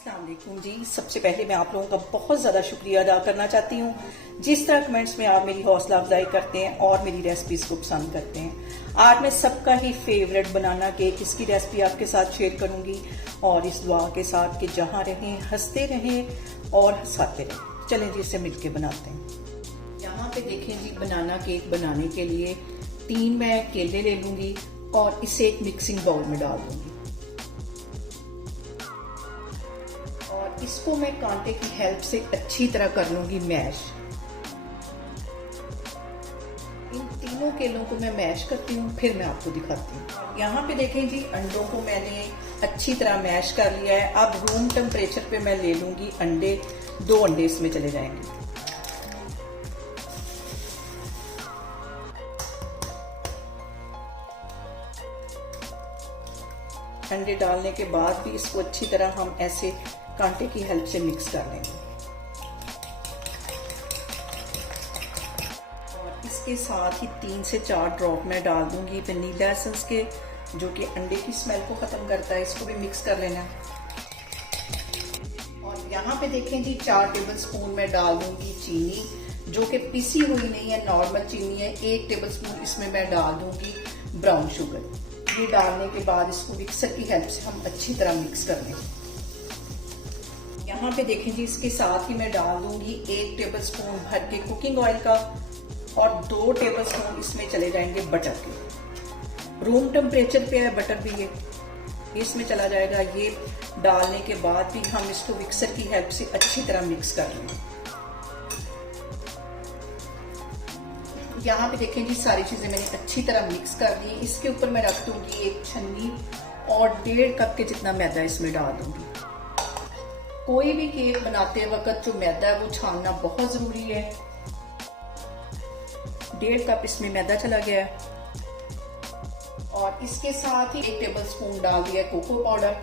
अस्सलाम वालेकुम जी। सबसे पहले मैं आप लोगों का बहुत ज़्यादा शुक्रिया अदा करना चाहती हूँ जिस तरह कमेंट्स में आप मेरी हौसला अफजाई करते हैं और मेरी रेसिपीज को पसंद करते हैं। आज मैं सबका ही फेवरेट बनाना केक इसकी रेसिपी आपके साथ शेयर करूंगी और इस दुआ के साथ कि जहाँ रहें हंसते रहें और हंसाते रहें। चलें जी इसे मिलके बनाते हैं। यहाँ पे देखें जी, बनाना केक बनाने के लिए 3 मैं केले ले लूंगी और इसे एक मिक्सिंग बाउल में डाल दूंगी और इसको मैं कांटे की हेल्प से अच्छी तरह कर लूंगी मैश। इन तीनों केलों को मैं मैश करती हूँ, फिर मैं आपको दिखाती हूँ। यहाँ पे देखें जी, अंडों को मैंने अच्छी तरह मैश कर लिया है। अब रूम टेम्परेचर पे मैं ले लूंगी अंडे, 2 अंडे इसमें चले जाएंगे। अंडे डालने के बाद भी इसको अच्छी तरह हम ऐसे कांटे की हेल्प से मिक्स कर लेंगे और इसके साथ ही 3 से 4 ड्रॉप मैं डाल दूंगी वनीला एसेंस के, जो कि अंडे की स्मेल को खत्म करता है। इसको भी मिक्स कर लेना। और यहाँ पे देखें जी, 4 टेबल स्पून मैं डाल दूंगी चीनी, जो कि पिसी हुई नहीं है, नॉर्मल चीनी है। 1 टेबल स्पून इसमें मैं डाल दूंगी ब्राउन शुगर। ये डालने के बाद इसको मिक्सर की हेल्प से हम अच्छी तरह मिक्स कर लेंगे। यहाँ पे देखें जी, इसके साथ ही मैं डाल दूंगी 1 टेबल स्पून भर के कुकिंग ऑयल का और 2 टेबल स्पून इसमें चले जाएंगे बटर के। रूम टेम्परेचर पे है बटर भी, ये इसमें चला जाएगा। ये डालने के बाद भी हम इसको मिक्सर की हेल्प से अच्छी तरह मिक्स कर लेंगे। यहाँ पे देखें जी, सारी चीजें मैंने अच्छी तरह मिक्स कर दी। इसके ऊपर मैं रख दूंगी एक छन्नी और 1.5 कप के जितना मैदा इसमें डाल दूंगी। कोई भी केक बनाते वक्त जो मैदा है वो छानना बहुत जरूरी है। 1.5 कप इसमें मैदा चला गया है और इसके साथ ही 1 टेबल स्पून डाल दिया कोको पाउडर।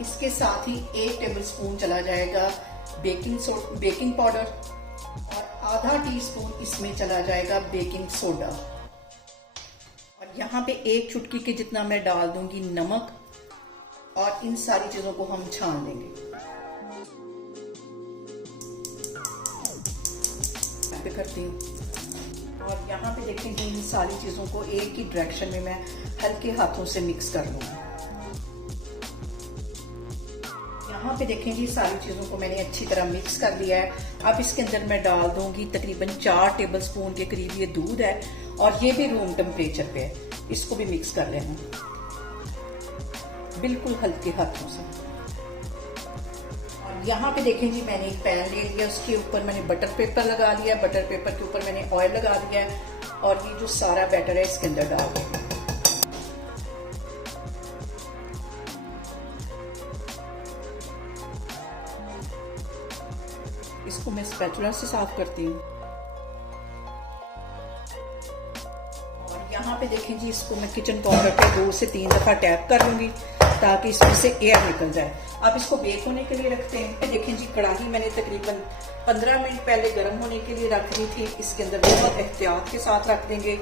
इसके साथ ही 1 टेबल स्पून चला जाएगा बेकिंग पाउडर और आधा टीस्पून इसमें चला जाएगा बेकिंग सोडा। और यहाँ पे 1 चुटकी के जितना मैं डाल दूंगी नमक और इन सारी चीजों को हम छान लेंगे। पे करती हूँ और यहाँ पे देखें कि इन सारी चीजों को एक ही डायरेक्शन में मैं हल्के हाथों से मिक्स कर लूंगी। यहाँ पे देखें जी, सारी चीजों को मैंने अच्छी तरह मिक्स कर लिया है। अब इसके अंदर मैं डाल दूंगी तकरीबन 4 टेबल स्पून के करीब ये दूध है और ये भी रूम टेम्परेचर पे है। इसको भी मिक्स कर लेना बिल्कुल हल्के हाथों से। और यहाँ पे देखें जी, मैंने एक पैन ले लिया, उसके ऊपर मैंने बटर पेपर लगा लिया। बटर पेपर के ऊपर मैंने ऑयल लगा दिया है और ये जो सारा बैटर है इसके अंदर डाल देंगे। इसको मैं स्पैचुला से साफ करती हूँ। और यहाँ पे देखें जी, इसको मैं किचन काउंटर पे 2 से 3 दफा टैप कर लूंगी ताकि इसमें से एयर निकल जाए। अब इसको बेक होने के लिए रखते हैं। देखें जी, कढ़ाई मैंने तकरीबन 15 मिनट पहले गर्म होने के लिए रख दी थी। इसके अंदर बहुत एहतियात के साथ रख देंगे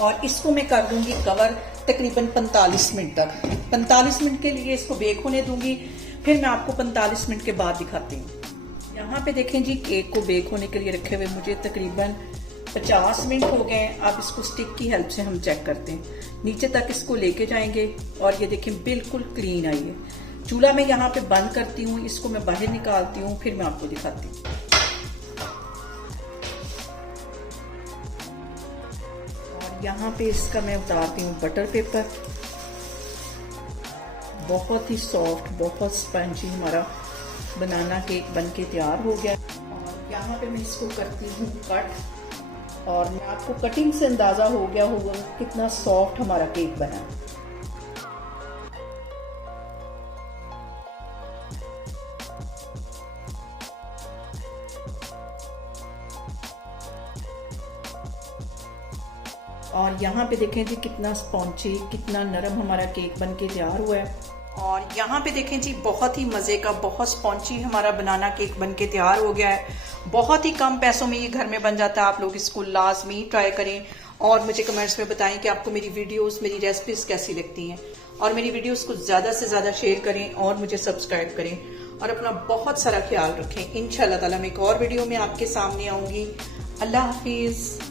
और इसको मैं कर दूंगी कवर तकरीबन 45 मिनट तक। 45 मिनट के लिए इसको बेक होने दूंगी, फिर मैं आपको 45 मिनट के बाद दिखाती हूँ। यहाँ पे देखें जी, केक को बेक होने के लिए रखे हुए मुझे तकरीबन 50 मिनट हो गए। अब इसको स्टिक की हेल्प से हम चेक करते हैं। नीचे तक इसको लेके जाएंगे और ये देखें बिल्कुल क्लीन आई है। चूल्हा मैं यहाँ पे बंद करती हूँ, इसको मैं बाहर निकालती हूँ, फिर मैं आपको दिखाती हूँ। और यहाँ पे इसका मैं उतारती हूँ बटर पेपर। बहुत ही सॉफ्ट, बहुत स्पंजी हमारा बनाना केक बनके तैयार हो गया। और यहाँ पे मैं इसको करती हूँ कट और मैं आपको कटिंग से अंदाजा हो गया होगा कितना सॉफ्ट हमारा केक बना। और यहाँ पे देखें जी, कितना स्पॉन्जी, कितना नरम हमारा केक बनके तैयार हुआ है। और यहाँ पे देखें जी, बहुत ही मज़े का, बहुत स्पॉन्जी हमारा बनाना केक बनके तैयार हो गया है। बहुत ही कम पैसों में ये घर में बन जाता है। आप लोग इसको लाजमी ट्राई करें और मुझे कमेंट्स में बताएं कि आपको मेरी वीडियोस, मेरी रेसिपीज कैसी लगती हैं। और मेरी वीडियोस को ज़्यादा से ज़्यादा शेयर करें और मुझे सब्सक्राइब करें। और अपना बहुत सारा ख्याल रखें। इंशाल्लाह ताला मैं एक और वीडियो में आपके सामने आऊंगी। अल्लाह हाफिज।